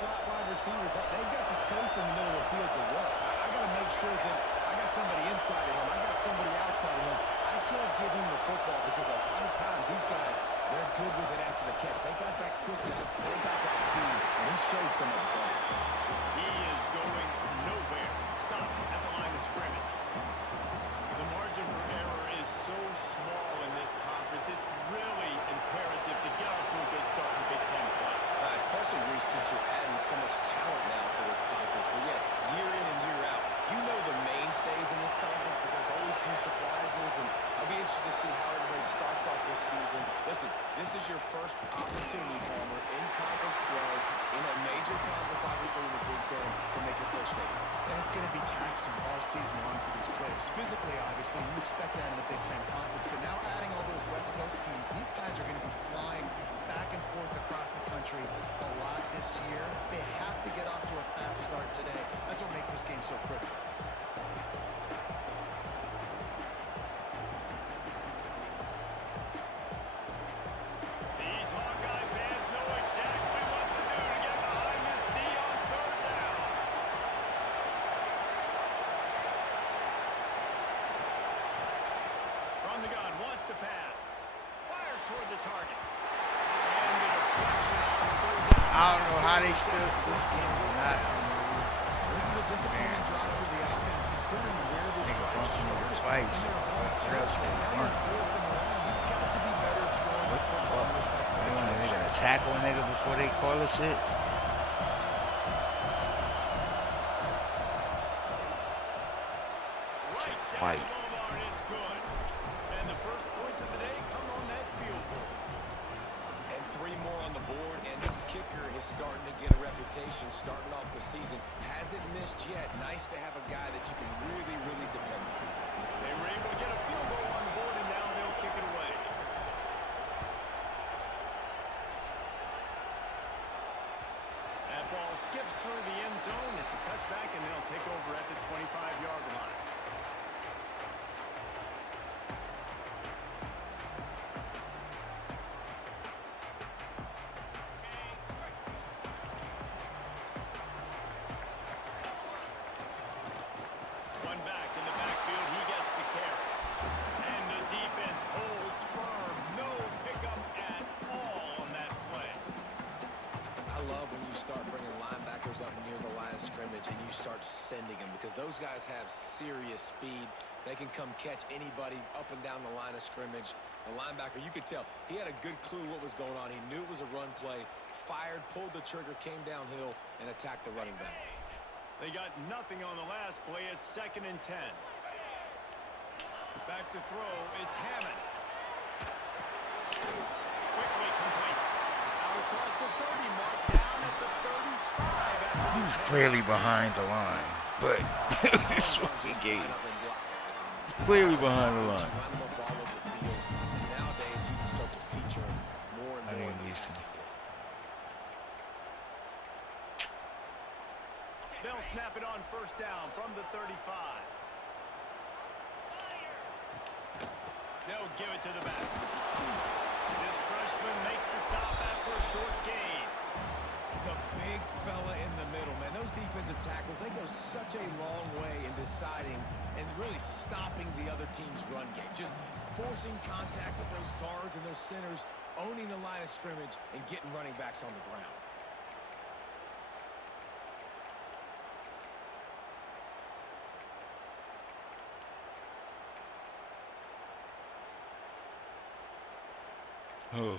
slot wide receivers, they've got the space in the middle of the field to work. I got to make sure that I got somebody inside of him. I got somebody outside of him. I can't give him the football because a lot of times these guys, they're good with it after the catch. They got that quickness. They got that speed, and he showed some of it there. He is going nowhere. Stop at the line of scrimmage. The margin for error is so small in this conference. It's really imperative to get off to a good start in Big Ten play. Especially, Reese, since you're adding so much talent now to this conference. But yet, year in and year out, you know the mainstays in this conference, but there's always some surprises, and I'll be interested to see how everybody starts off this season. Listen, this is your first opportunity, Palmer, in conference play, in a major conference, obviously in the Big Ten, to make your first statement. And it's going to be taxing all season long for these players. Physically, obviously, you expect that in the Big Ten Conference, but now adding all those West Coast teams, these guys are going to be flying back and forth across the country a lot this year. They have to get off to a fast start today. That's what makes this game so critical. These Hawkeye fans know exactly what to do to get behind this D on third down. From the gun, wants to pass. Fires toward the target. And the deflection on third down. I don't know how they still this game or not. This is a disappointing drive for the offense, considering where this drive started. Twice. Now you're fourth and long. You've got to be better throwing the football in those types of situations. They gonna tackle a nigga before they call the shit. Right down the boulevard, it's good. And the first points of the day come on that field goal. And 3 more on the board, and this kicker is starting to get a reputation starting off the season. Hasn't missed yet. Nice to have a guy that you can really, really depend on. They were able to get a field goal on the board, and now they'll kick it away. That ball skips through the end zone. It's a touchback, and they'll take over at the 25-yard line. One back in the backfield. He gets the carry. And the defense holds firm. No pickup at all on that play. I love when you start bringing linebackers up near the line of scrimmage and you start sending them, because those guys have serious speed. They can come catch anybody up and down the line of scrimmage. The linebacker, you could tell, he had a good clue what was going on. He knew it was a run play, fired, pulled the trigger, came downhill, and attacked the running back. They got nothing on the last play. It's 2nd and 10. Back to throw. It's Hammond. Quickly complete. Out across the 30 mark. Down at the 35. He was clearly behind the line, but this fucking game. Clearly behind the line. Nowadays, you can start to feature more and more in the passing game. They'll snap it on first down from the 35. They'll give it to the back. This freshman makes the stop after a short gain. The big fella in the middle, man. Those defensive tackles, they go such a long way in deciding and really stopping the other team's run game. Just forcing contact with those guards and those centers, owning the line of scrimmage, and getting running backs on the ground. Oh.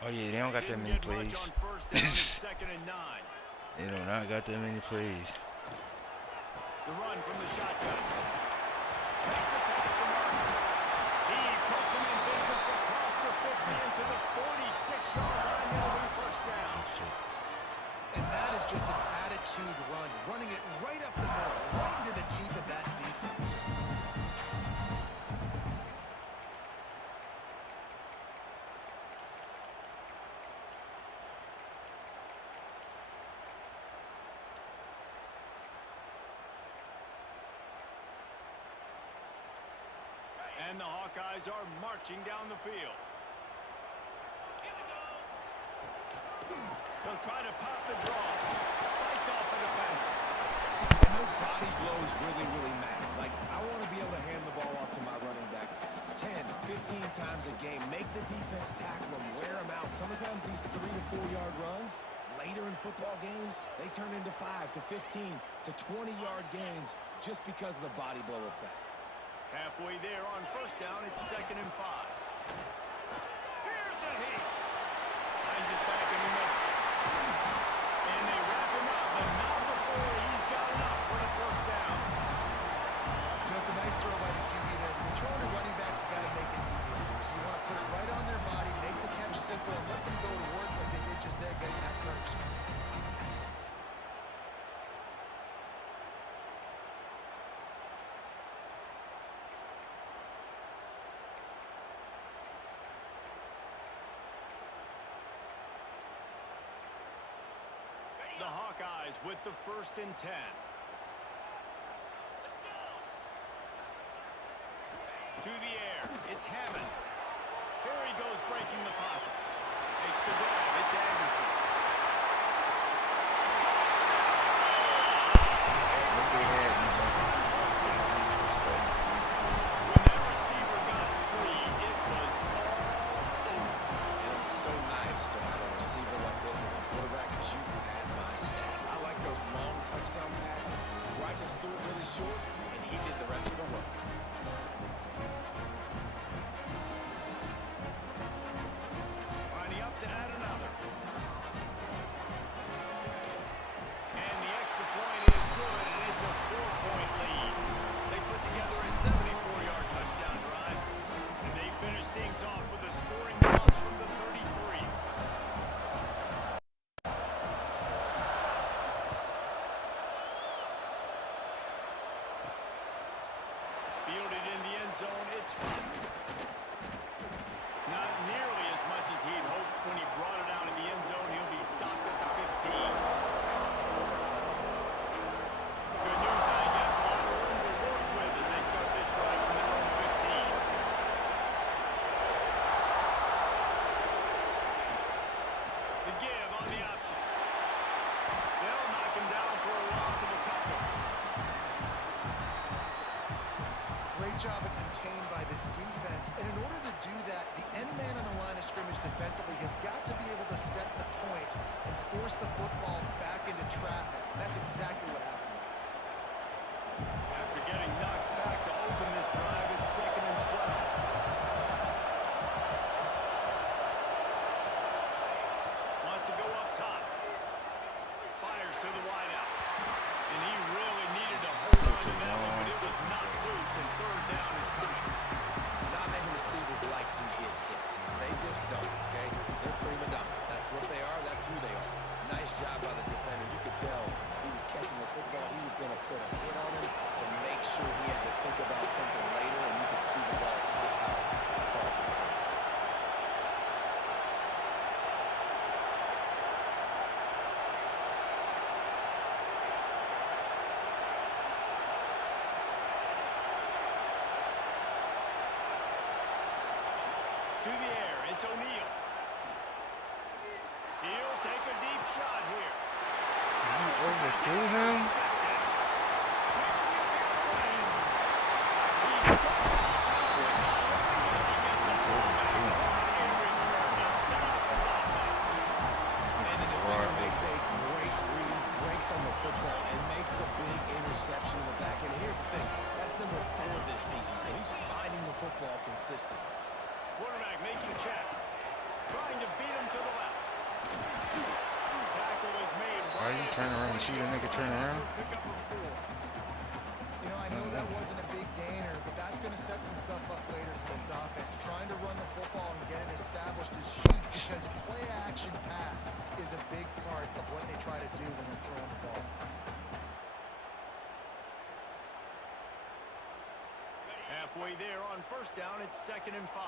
Oh yeah, they don't got that many plays. They do not got that many plays. The run from the shotgun. Makes a pass to Martin. He puts him in business across the 50 into the 46-yard line. It'll be first down. And that is just an attitude run, running it right up the middle, right into the teeth of that defense. And the Hawkeyes are marching down the field. He'll try to pop the draw. Fights off the defender. And those body blows really matter. Like, I want to be able to hand the ball off to my running back 10, 15 times a game. Make the defense tackle them, wear them out. Sometimes these 3 to 4 yard runs, later in football games, they turn into 5 to 15 to 20 yard gains just because of the body blow effect. Halfway there on first down, it's 2nd and 5. Here's a hit. Finds his back in the middle. And they wrap him up, but not before he's got enough for the first down. You know, it's a nice throw by the QB there. When you're throwing to running backs, you got to make it easy. So you want to put it right on their body, make the catch simple, and let them go to work like they did just there, getting that first. The Hawkeyes with the 1st and 10. To the air, it's Hammond. Here he goes, breaking the pocket. Makes the grab, it's Anderson. Look ahead. When that receiver got free, it was all over. And it's so nice to have a receiver like this as a quarterback because you can add my stats. I like those long touchdown passes where I just threw it really short and he did the rest of the work. Lining up to add another. And the extra point is good, and it's a 4-point lead. They put together a 74-yard touchdown drive, and they finish things off with a scoring loss from the 33. Fielded in the end zone, it's Fox. Not nearly as much as he'd hoped when he brought it out in the end zone. He'll be stopped at the 15. Good news, I guess. A lot of room to work with as they start this drive from their own 15. The give on the option. They'll knock him down for a loss of a couple. Great job of contained by this defense. And in order to do that, the end man on the line of scrimmage defensively has got to be able to set the point and force the football back into traffic. And that's exactly what happened. After getting knocked back to open this drive, it's 2nd and 12. Wants to go up top. Fires to the wideout. And he really needed to hold on to that one, but it was not loose, and 3rd down is coming. Not many receivers like to get hit. They just don't, okay? They're prima donnas. That's what they are. That's who they are. Nice job by the defender. You could tell he was catching the football. He was going to put a hit on him to make sure he had to think about something later, and you could see the ball pop out and fall to the ground. To the air, it's O'Neal. He'll take a deep shot here. You overthrew him? Makes a great read, breaks on the football, and makes the big interception in the back end. Here's the thing, that's number 4 this season, so he's finding the football consistently. Quarterback making checks. Trying to beat him to the left. Tackle is made. Why you turn around and see the nigga turn around? Pick up a 4. You know, I know that wasn't a big gainer, but that's going to set some stuff up later for this offense. Trying to run the football and get it established is huge because play-action pass is a big part of what they try to do when they're throwing the ball. Halfway there on first down, it's 2nd and 5.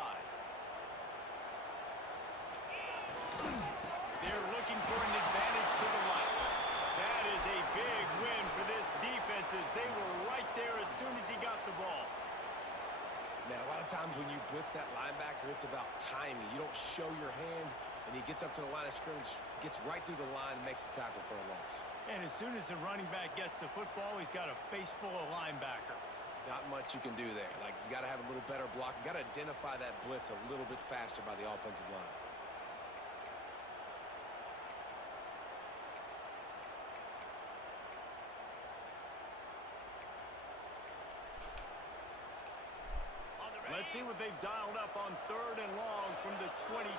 They're looking for an advantage to the right. That is a big win for this defense as they were right there as soon as he got the ball. Man, a lot of times when you blitz that linebacker, it's about timing. You don't show your hand And he gets up to the line of scrimmage, gets right through the line, and makes the tackle for a loss. And as soon as the running back gets the football, he's got a face full of linebacker. Not much you can do there. Like, you got to have a little better block. You got to identify that blitz a little bit faster by the offensive line. Let's see what they've dialed up on 3rd and long from the 22.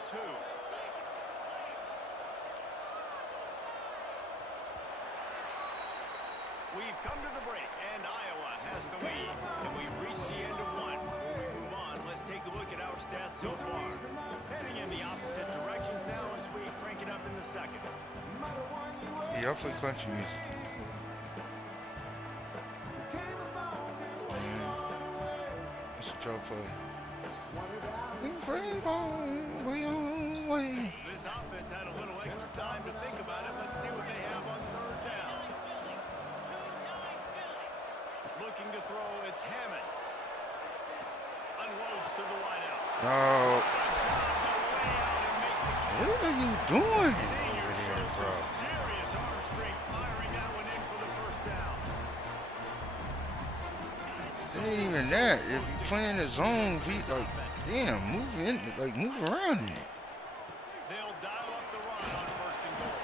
We've come to the break, and Iowa has the lead. And we've reached the end of one. Before we move on, let's take a look at our stats so far. Heading in the opposite directions now as we crank it up in the second. Yeah, I play country music. What's the y'all play? This offense had a little extra time to think about it. Let's see what they have on 3rd down. Looking to throw, it's Hammond. Unloads to the wideout. No. What are you doing? Senior showed some serious arm strength, firing that one in for the 1st down. It ain't even that. If you playing the zone, be like, damn, move in, like move around in it. They'll dial up the run on 1st and goal.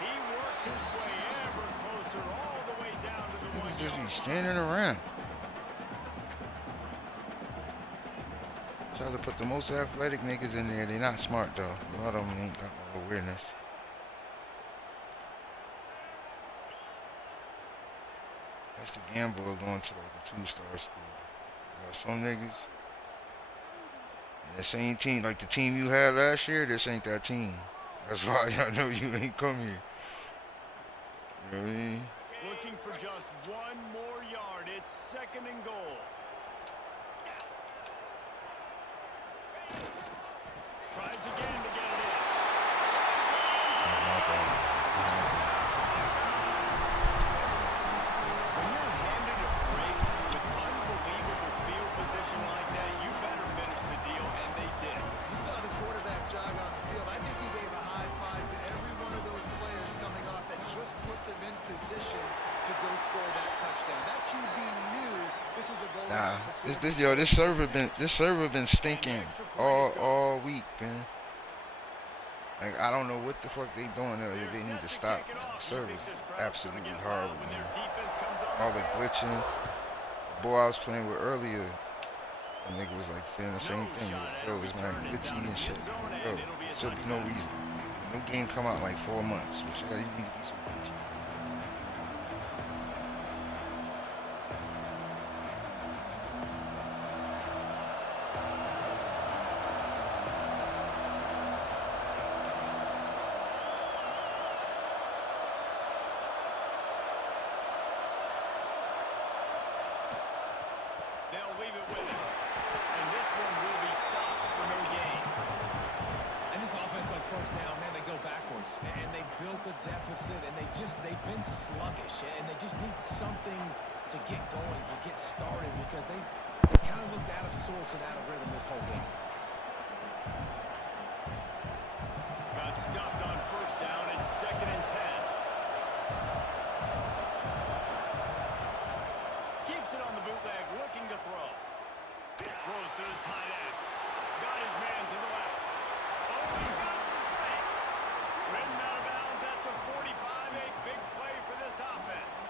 He works his way ever closer all the way down to the 1 Just be yard. standing around. Try to put the most athletic niggas in there. They not smart though. A lot of them ain't got no awareness. That's the gamble of going to like a 2-star school. You know, some niggas. And the same team, like the team you had last year, this ain't that team. That's why I know you ain't come here. You know what I mean? Looking for just 1 more yard. It's 2nd and goal. Tries again to get it in. When you're handed a break with unbelievable field position like that, you better finish the deal, and they did. You saw the quarterback jog on the field. I think he gave a high five to every one of those players coming off that just put them in position to go score that touchdown. That QB knew this was a goal. Nah, this server been stinking all week, man. Like I don't know what the fuck they doing there. They need to stop. The server's absolutely horrible, man. All the glitching. Boy, I was playing with earlier, and nigga was like saying the same thing. Like, yo, it's not glitchy and shit. Yo, there should be no reason. No game come out in like 4 months. You need to be some glitchy. And they built a deficit, and they've been sluggish, and they just need something to get going, to get started, because they kind of looked out of sorts and out of rhythm this whole game. Got stuffed on 1st down. It's 2nd and 10. Keeps it on the bootleg, looking to throw. Throws to the tight end. Got his man to the left. Oh, he's got some space. Ridden out of bounds at the 45. A big play for this offense.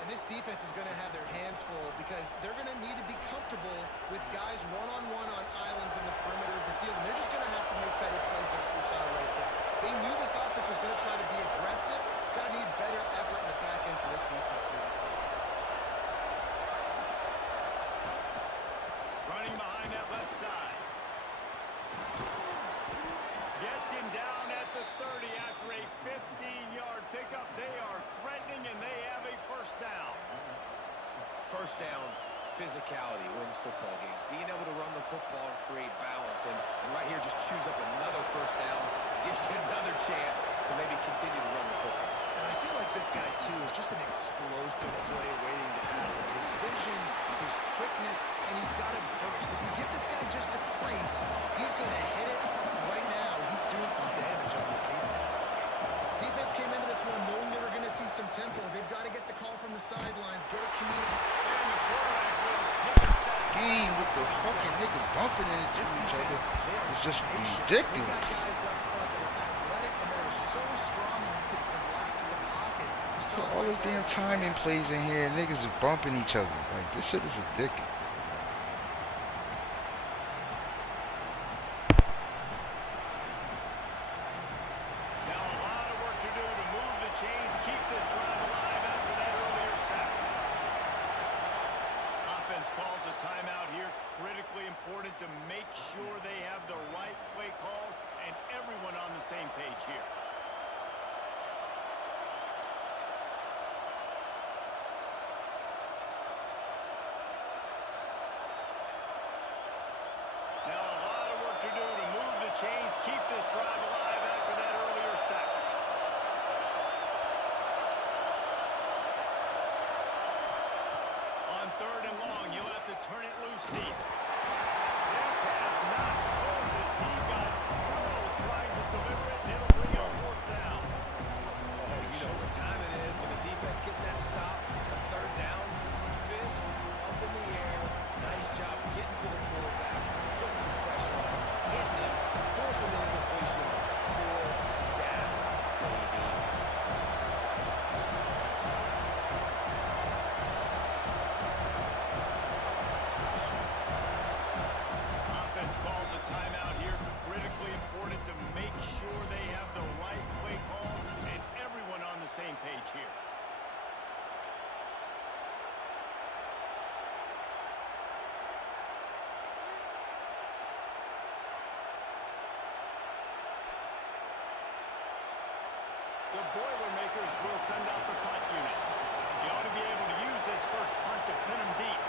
And this defense is going to have their hands full because they're going to need to be comfortable with guys one-on-one on islands in the perimeter of the field. And they're just going to have to make better plays than we saw right there. They knew this offense was going to try to be aggressive. Got to need better effort in the back end for this defense moving forward. Running behind that left side. Gets him down at the 30 after a 15-yard pickup. They are threatening, and they have a 1st down. 1st down, physicality wins football games. Being able to run the football and create balance. And right here, just choose up another 1st down. Gives you another chance to maybe continue to run the football. And I feel like this guy, too, is just an explosive play waiting to happen. His vision, his quickness, and he's got a burst. If you give this guy just a crease, he's going to hit it right now. He's tempo. They've got to get the call from the sidelines, get it committed. And the quarterback will take a sack. Game with the fucking niggas bumping into This each other. defense, they are It's just tenacious. ridiculous. They've got guys up front that are athletic and that are so strong you can collapse the pocket. You saw All this damn timing plays in here, niggas is bumping each other. Like, this shit is ridiculous. Now a lot of work to do to move the chains, keep this drive alive after that earlier sack. Offense calls a timeout here. Critically important to make sure they have the right play call and everyone on the same page here. Now a lot of work to do to move the chains, keep this drive alive after that earlier sack. On 3rd and long, you'll have to turn it loose deep. That pass not close as he got drilled trying to deliver it, and it'll bring up 4th down. Oh, you know what time it is when the defense gets that stop. A 3rd down, fist up in the air. Nice job getting to the quarterback, putting some pressure on him, hitting him, forcing the incompletion. 4th down, baby. Offense calls a timeout here. Critically important to make sure they have the right play call and everyone on the same page here. The Boilermakers will send out the punt unit. You ought to be able to use this first punt to pin them deep.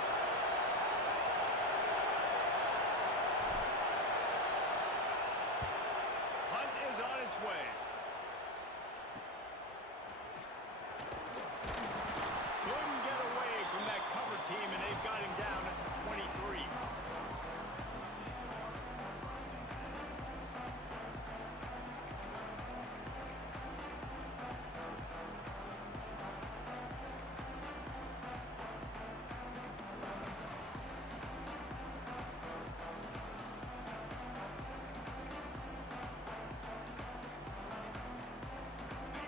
Punt is on its way. Couldn't get away from that cover team, and they've got him down at the 23.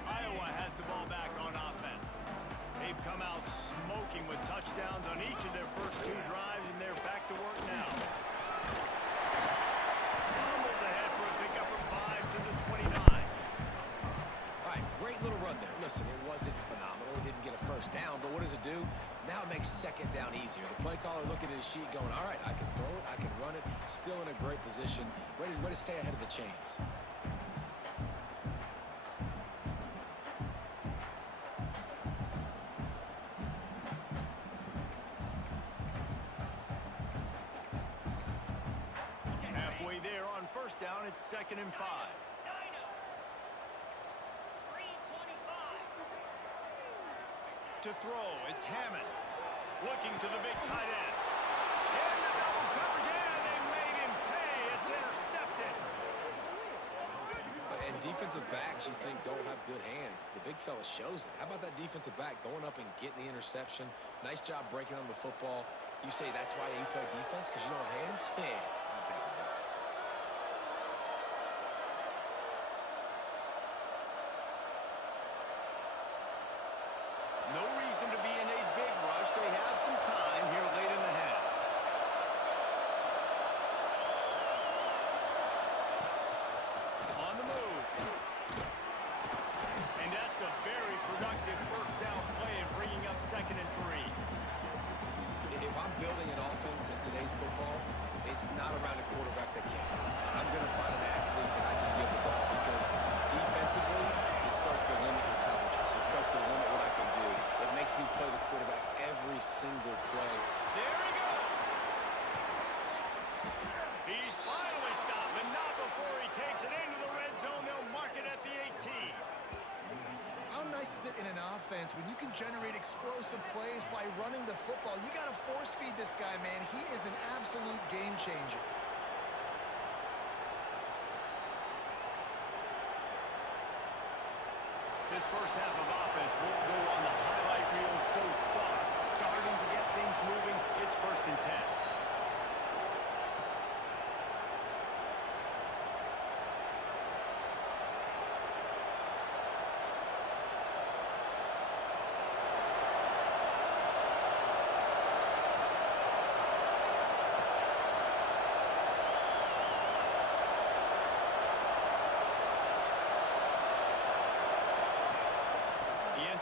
Iowa has the ball back on offense. They've come out smoking with touchdowns on each of their first 2 drives, and they're back to work now. Fumbles ahead for a pickup of 5 to the 29. All right, great little run there. Listen, it wasn't phenomenal. It didn't get a first down, but what does it do? Now it makes 2nd down easier. The play caller looking at his sheet going, all right, I can throw it, I can run it, still in a great position, ready to stay ahead of the chains. Halfway there on 1st down, it's 2nd and 5. To throw, it's Hammond. Looking to the big tight end. In the double coverage, and they made him pay. It's intercepted. And defensive backs you think don't have good hands. The big fella shows it. How about that defensive back going up and getting the interception? Nice job breaking on the football. You say that's why you play defense, because you don't have hands? Yeah, I beg to differ. No reason to be in a big rush. They have some time here late in the half. On the move. And that's a very productive 1st down play and bringing up 2nd and 3. If I'm building an offense in today's football, it's not around a quarterback that can. I'm going to find an athlete that I can give the ball because defensively, it starts to limit your coverages. It starts to limit what I can do. It makes me play the quarterback every single play. There he goes. He's finally stopped, but not before he takes it into the red zone. They'll mark it at the 18. How nice is it in an offense when you can generate explosive plays by running the football? You got to force feed this guy, man. He is an absolute game changer. This first half of offense won't go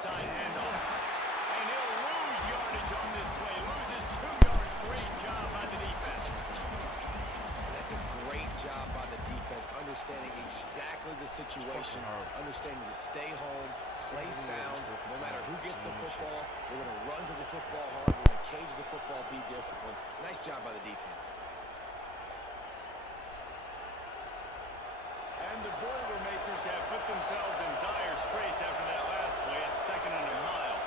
inside handoff. And he'll lose yardage on this play. Loses 2 yards. Great job by the defense. And that's a great job by the defense, understanding exactly the situation, understanding to stay home, play sound, no matter who gets the football. We're going to run to the football hard. We're going to cage the football, be disciplined. Nice job by the defense. And the Boilermakers have put themselves in dire straits after that last play. It's 2nd and a mile.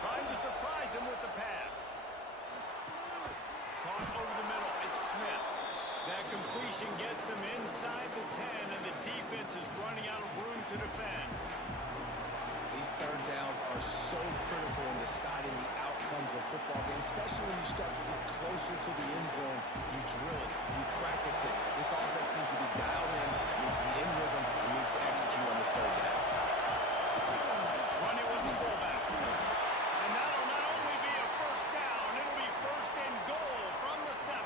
Trying to surprise him with the pass. Caught over the middle. It's Smith. That completion gets them inside the 10, and the defense is running out of room to defend. These third downs are so critical in deciding the outcomes of football games, especially when you start to get closer to the end zone. You drill it, you practice it. This offense needs to be dialed in, needs to be in rhythm, and needs to execute on this third down. Running with the fullback. And that'll not only be a first down, it'll be 1st and goal from the 7.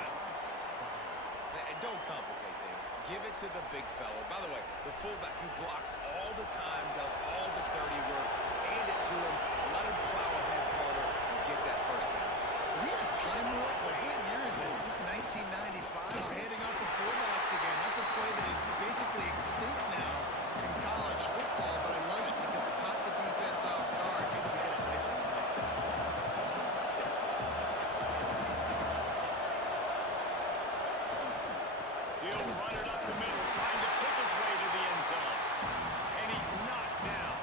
And don't complicate things. Give it to the big fella. By the way, the fullback who blocks all the time, does all the dirty work. Hand it to him. Let him plow ahead, Palmer, and get that first down. Are we in a time warp? Like, what year is this? Is this 1995? We're handing off to fullbacks again. That's a play that is basically extinct now in college football, but I love it because it caught the defense off guard. Maybe they get a nice one. He'll run it up the middle, trying to pick his way to the end zone. And he's knocked down.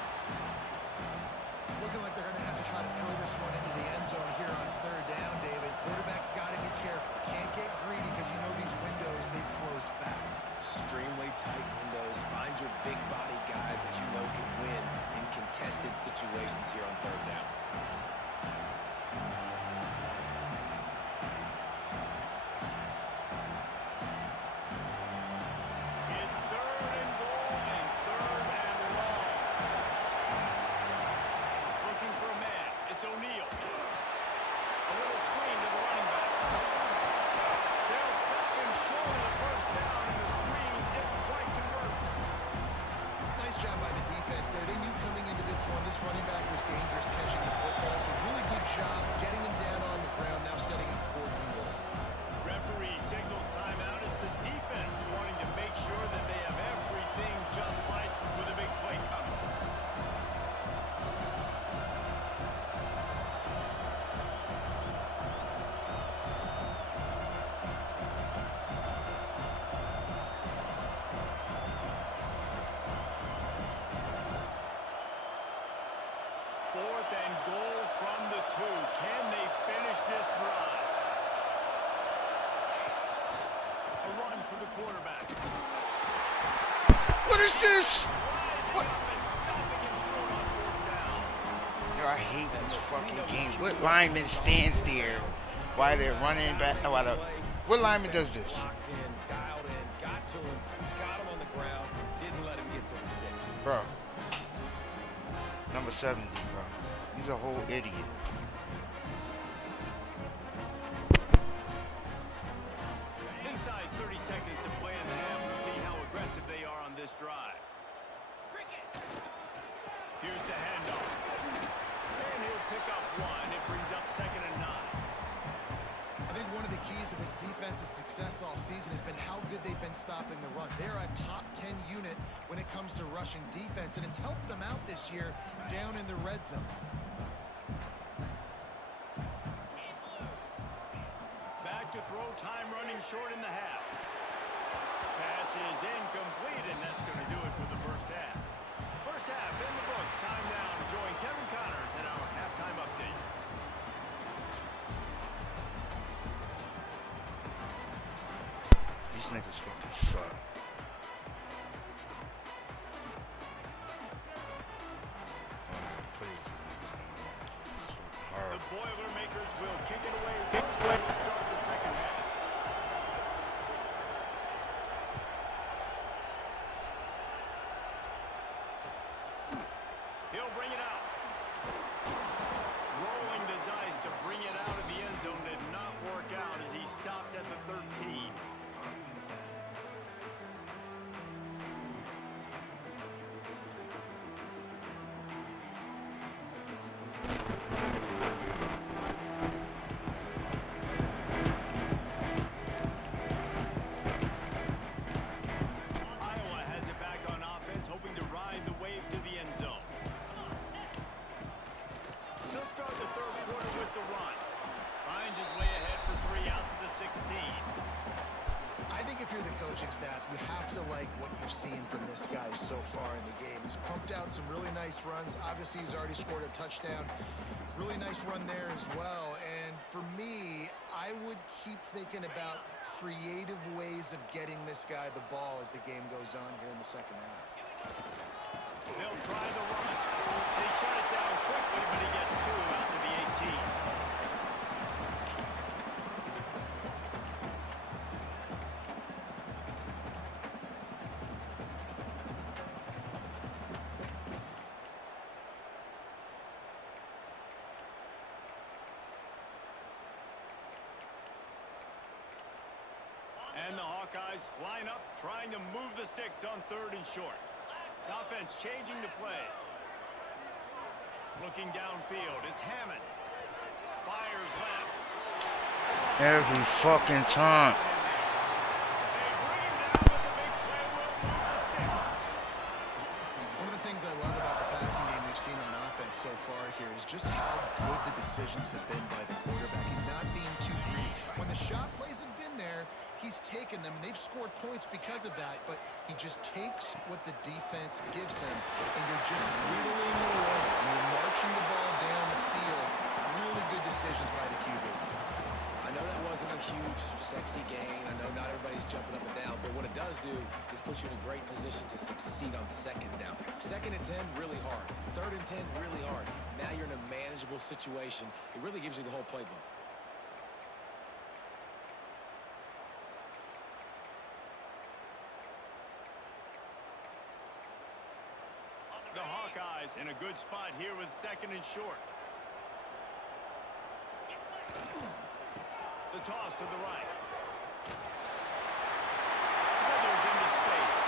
It's looking like they're going to have to try to throw this one into the end zone here on 3rd down, David. Quarterback's got to be careful. Can't get greedy because you know these windows, they close fast. Extremely tight windows. Find your big body guys that you know can win in contested situations here on 3rd down. It's 3rd and goal and 3rd and long. Looking for a man. It's O'Neal. A little screen to the running back. They'll stop him short of the first down, and the screen didn't quite convert. Nice job by the defense there. They knew coming into this one, this running back was dangerous catching the football, so really good job getting him down on the ground, now setting him 4th and goal. Referee signals timeout as the defense wanting to make sure that they have everything just right with a big play coming. Fourth and goal from the 2. Can they finish this drive? A run for the quarterback. What is this? Rising up and stopping him short on 4th down. Yo, I hate this fucking game. What lineman stands there while they're running back? What lineman does this? Locked in, dialed in, got to him, got him on the ground, didn't let him get to the sticks. Bro. Number 70, bro. He's a whole idiot. Inside 30 seconds to play in the half. We'll see how aggressive they are on this drive. Here's the handoff. And he'll pick up 1. It brings up 2nd and 9. I think one of the keys to this defense's success all season has been how good they've been stopping the run. They're a top 10 unit when it comes to rushing defense, and it's helped them out this year down in the red zone. Back to throw, time running short in the half. Pass is incomplete, and that's going to do it for the first half. First half in the books. Time now to join Kevin Connors in our halftime update. These niggas fucking suck. The Boilermakers will kick it away first and will start the second half. He'll bring it out. Rolling the dice to bring it out of the end zone did not work out as he stopped at the 13. think if you're the coaching staff, you have to like what you've seen from this guy so far in the game. He's pumped out some really nice runs. Obviously, he's already scored a touchdown. Really nice run there as well. And for me, I would keep thinking about creative ways of getting this guy the ball as the game goes on here in the second half. They'll try the run. They shut it down quickly, but he gets two out to the 18. And the Hawkeyes line up, trying to move the sticks on 3rd and short. Offense changing the play. Looking downfield, it's Hammond. Fires left. Every fucking time. They bring him down, but the big play will move the sticks. One of the things I love about the passing game we've seen on offense so far here is just how good the decisions have been by the quarterback. He's not being too greedy. When the shot plays have been there, he's taken them. They've scored points because of that, but he just takes what the defense gives him, and you're just whittling away. You're marching the ball down the field. Really good decisions by the QB. I know that wasn't a huge, sexy gain. I know not everybody's jumping up and down, but what it does do is put you in a great position to succeed on 2nd down. 2nd and 10, really hard. 3rd and 10, really hard. Now you're in a manageable situation. It really gives you the whole playbook. The Hawkeyes in a good spot here with 2nd and short. The toss to the right. Slithers into space.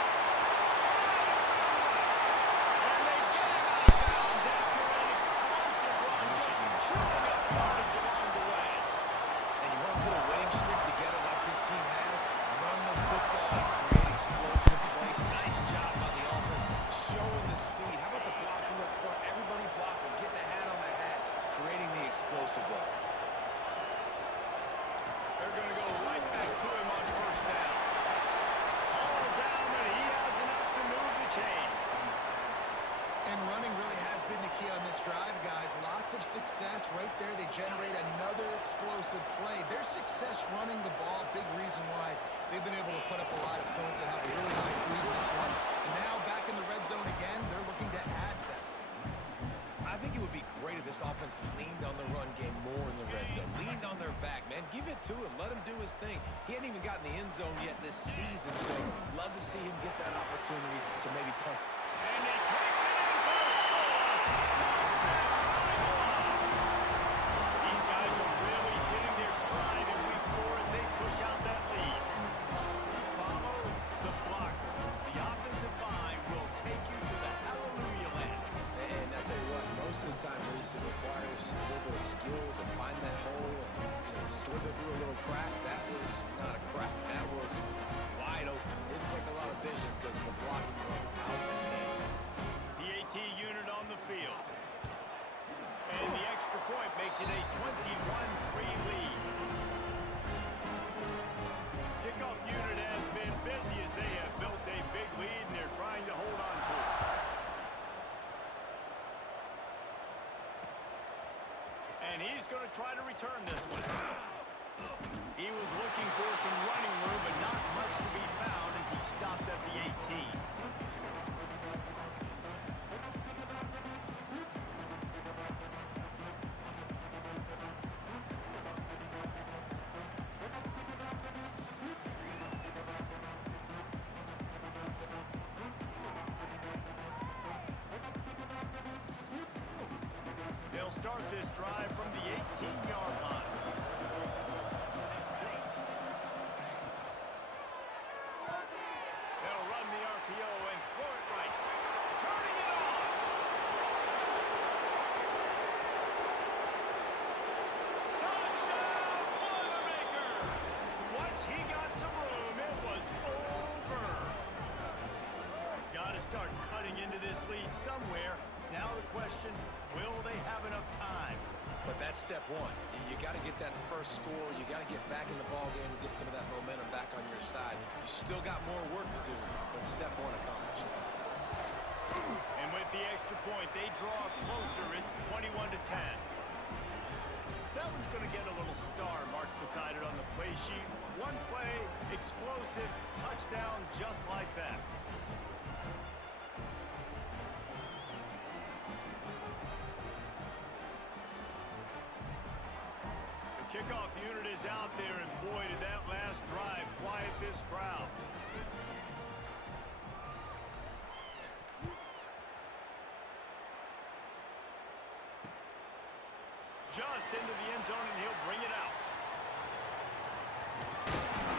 And they get him out of bounds after an explosive run, just chewing up yardage along the way. And you want to put a winning streak together like this team has, run the football and create explosive plays. Nice job by the offense, showing the speed. How about the blocking up front? Everybody blocking, getting a hat on the hat, creating the explosive run. They're going to go right back to him on 1st down. All down, but he has enough to move the chains. And running really has been the key on this drive, guys. Lots of success right there. They generate another explosive play. Their success running the ball, big reason why they've been able to put up a lot of points and have a really nice lead in this one. And now back in the red zone again, they're looking to add that. I think it would be great if this offense leaned on the run game more in the red zone. Leaned on their back, man. Give it to him. Let him do his thing. He hadn't even gotten the end zone yet this season, so love to see him get that opportunity to maybe punt. And he takes it in for a score. Touchdown, running along. These guys are really hitting their stride in week 4 as they push out that lead. Follow the blocker. The offensive line will take you to the hallelujah land. And I tell you what, most of the time, Reese, it requires a little bit of skill to find that hole and slither through a little crack. That was not a crack. That was wide open. Didn't take a lot of vision because the blocking was outstanding. The AT unit on the field. And the extra point makes it a 21-3 lead. Kickoff unit has been busy as they have built a big lead and they're trying to hold on to it. And he's going to try to return this one. He was looking for some running room, but not much to be found as he stopped at the 18. They'll start this drive from the 18-yard line. They'll run the RPO and throw it right. Turning it on. Touchdown, Boilermaker! Once he got some room, it was over. Got to start cutting into this lead somewhere. Now the question, will they have enough time? But that's step one. You got to get that first score. You got to get back in the ball game and get some of that momentum back on your side. You still got more work to do, but step one accomplished. And with the extra point, they draw closer. It's 21-10. That one's going to get a little star marked beside it on the play sheet. One play, explosive, touchdown, just like that. The kickoff unit is out there, and boy, did that last drive quiet this crowd. Just into the end zone, and he'll bring it out.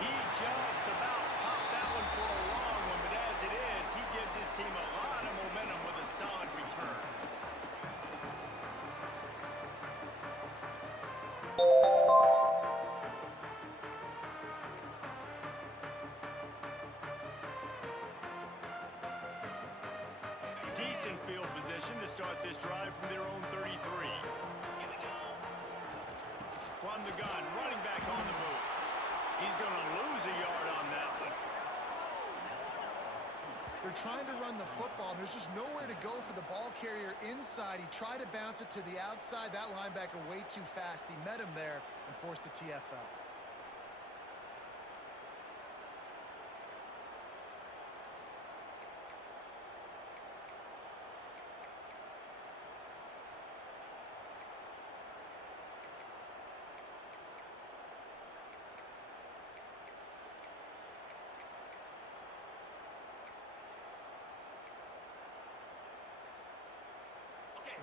He just about popped that one for a long one, but as it is, he gives his team a lot of momentum with a solid return. Decent field position to start this drive from their own 33. From the gun, running back on the move. He's going to lose a yard on that one. They're trying to run the football, and there's just nowhere to go for the ball carrier inside. He tried to bounce it to the outside. That linebacker way too fast. He met him there and forced the TFL.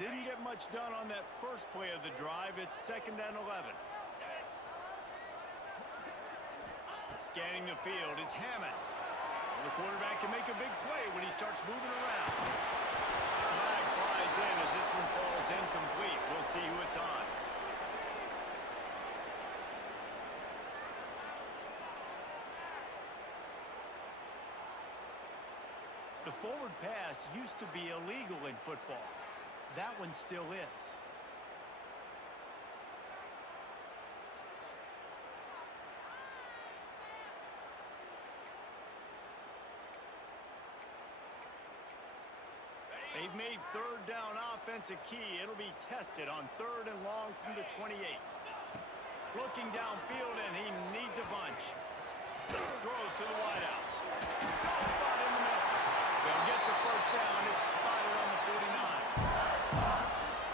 Didn't get much done on that first play of the drive. It's 2nd and 11. Scanning the field, it's Hammond. The quarterback can make a big play when he starts moving around. Flag flies in as this one falls incomplete. We'll see who it's on. The forward pass used to be illegal in football. That one still is. They've made 3rd down offense a key. It'll be tested on 3rd and long from the 28. Looking downfield, and he needs a bunch. Throws to the wideout. Soft spot in the middle. They'll get the first down. It's spotted on the 49.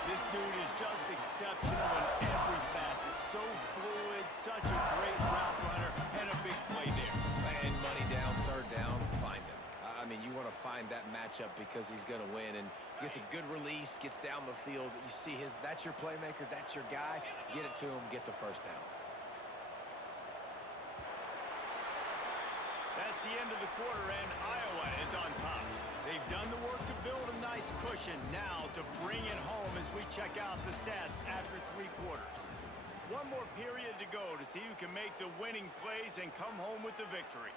This dude is just exceptional in every facet. So fluid, such a great route runner, and a big play there. And money down, 3rd down, find him. I mean, you want to find that matchup because he's going to win, and gets a good release, gets down the field. You see that's your playmaker, that's your guy. Get it to him, get the first down. That's the end of the quarter, and Iowa is on top. They've done the work to build a nice cushion. Now to bring it home as we check out the stats after 3 quarters. One more period to go to see who can make the winning plays and come home with the victory.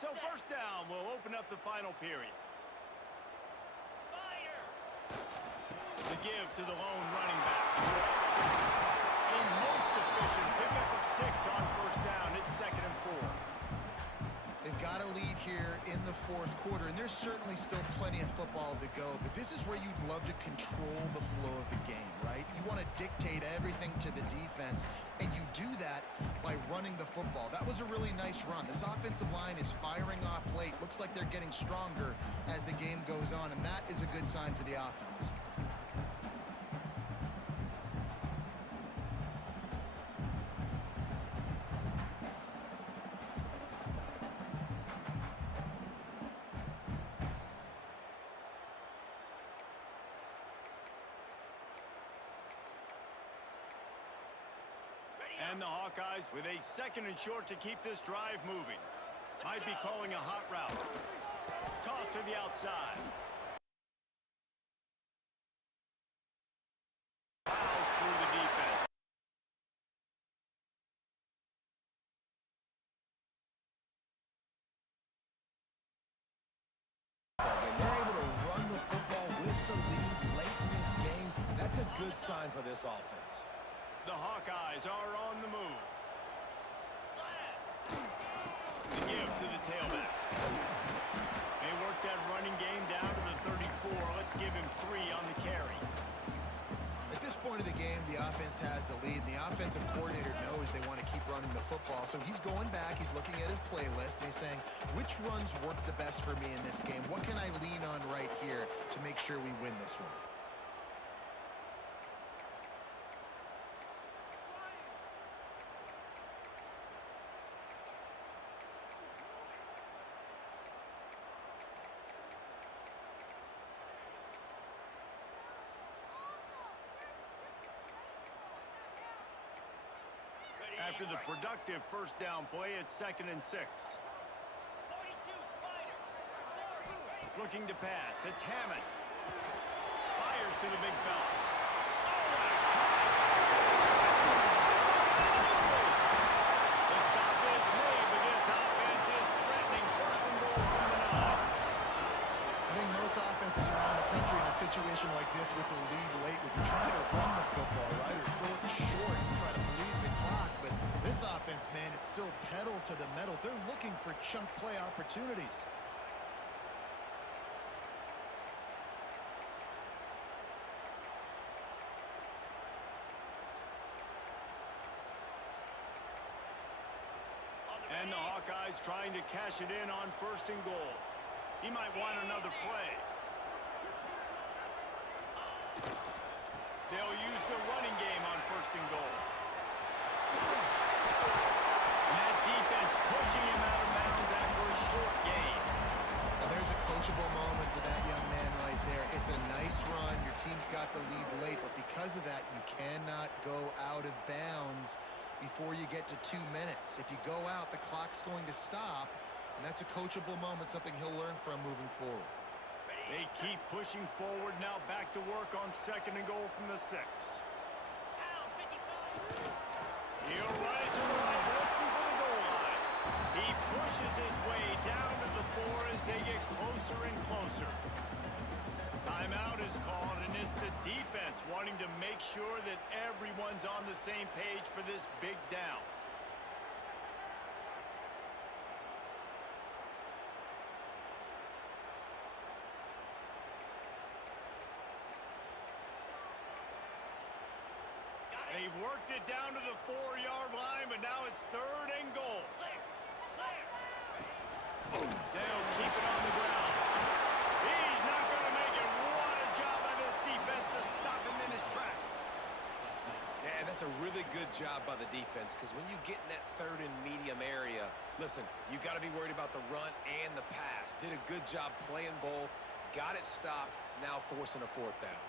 So 1st down will open up the final period. The give to the lone running back. A most efficient pickup of 6 on 1st down. It's 2nd and 4. They've got a lead here in the 4th quarter, and there's certainly still plenty of football to go, but this is where you'd love to control the flow of the game, right? You want to dictate everything to the defense, and you do that by running the football. That was a really nice run. This offensive line is firing off late. Looks like they're getting stronger as the game goes on, and that is a good sign for the offense. And the Hawkeyes with a 2nd and short to keep this drive moving. Might be calling a hot route. Toss to the outside. good sign for this offense. The Hawkeyes are on the move. The give to the tailback. They work that running game down to the 34. Let's give him 3 on the carry. At this point of the game, the offense has the lead, and the offensive coordinator knows they want to keep running the football. So he's going back, he's looking at his playlist, and he's saying, which runs work the best for me in this game? What can I lean on right here to make sure we win this one? After the productive first down play, it's 2nd and 6. Looking to pass, it's Hammond. Fires to the big fella. The stop is made, but this offense is threatening 1st and goal from the 9. I think most offenses around the country in a situation like this with the lead late would be trying to run the football, right? Or throw it short and try to bleed the clock. But this offense, man, it's still pedal to the metal. They're looking for chunk play opportunities. And the Hawkeyes trying to cash it in on 1st and goal. He might want another play. They'll use the running game on 1st and goal. And that defense pushing him out of bounds after a short gain. Well, there's a coachable moment for that young man right there. It's a nice run. Your team's got the lead late, but because of that, you cannot go out of bounds before you get to 2 minutes. If you go out, the clock's going to stop, and that's a coachable moment, something he'll learn from moving forward. They keep pushing forward, now back to work on 2nd and goal from the 6. He'll run it to the line, looking for the goal line. He pushes his way down to the 4 as they get closer and closer. Timeout is called, and it's the defense wanting to make sure that everyone's on the same page for this big down. They've worked it down to the 4-yard line, but now it's 3rd and goal. They'll keep it on the ground. He's not going to make it. What a job by this defense to stop him in his tracks. Yeah, and that's a really good job by the defense, because when you get in that 3rd and medium area, listen, you got to be worried about the run and the pass. Did a good job playing both, got it stopped, now forcing a 4th down.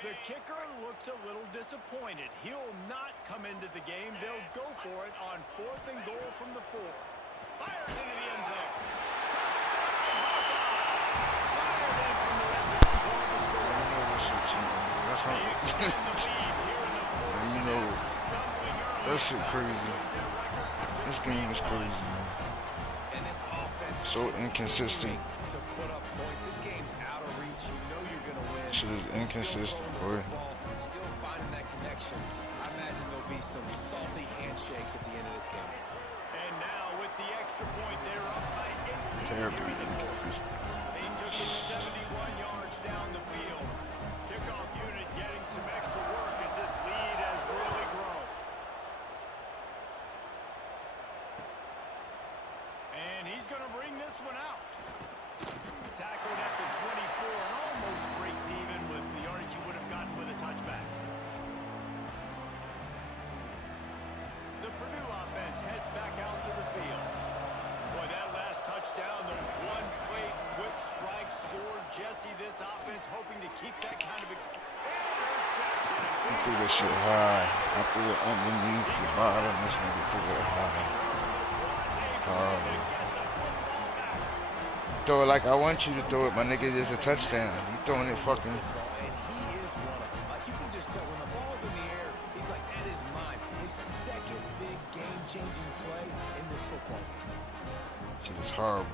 The kicker looks a little disappointed. He'll not come into the game. They'll go for it on 4th and goal from the 4. Fires into the end zone. Fired in from the red zone for the score. That's how. They extend the lead here in the 4th. You know, Stumbling early. that shit crazy. This game is crazy, man. And this offense So inconsistent. to put up points. This game's out of reach. You know you're going to win. Shit is inconsistent, boy. Still finding that connection. I imagine there'll be some salty handshakes at the end of this game. And now with the extra point, they're up by 18 Terribly here in the 4th. inconsistent. They took it 71 yards down the field. Kickoff unit getting some extra work as this lead has really grown. And he's going to bring this one out. Tackled at the 24 and almost breaks even with the yardage he would have gotten with a touchback. The Purdue offense heads back out to the field. Boy, that last touchdown, the one-play quick strike scored. Jesse, this offense hoping to keep that kind of interception. He threw that shit high. I threw it underneath the bottom. This nigga threw it high. Throw it like I want you to throw it, my nigga. It's a touchdown. You throwing it fucking. And he is one of them. Like, you can just tell when the ball's in the air, he's like, that is mine. His second big game-changing play this football game. Shit is horrible.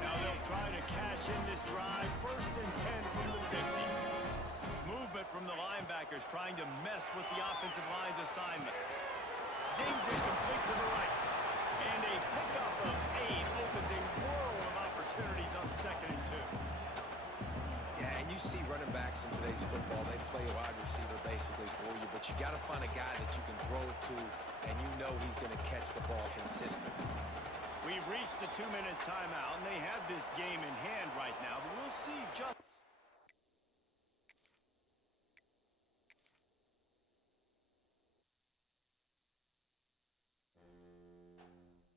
Now they'll try to cash in this drive. 1st and 10 from the 50. Movement from the linebackers trying to mess with the offensive line's assignments. Zings it complete to the right. And a pickup of 8 opens a world of opportunities on 2nd and 2. Yeah, and you see running backs in today's football, they play a wide receiver basically for you, but you got to find a guy that you can throw it to, and you know he's going to catch the ball consistently. We've reached the 2-minute timeout, and they have this game in hand right now, but we'll see just...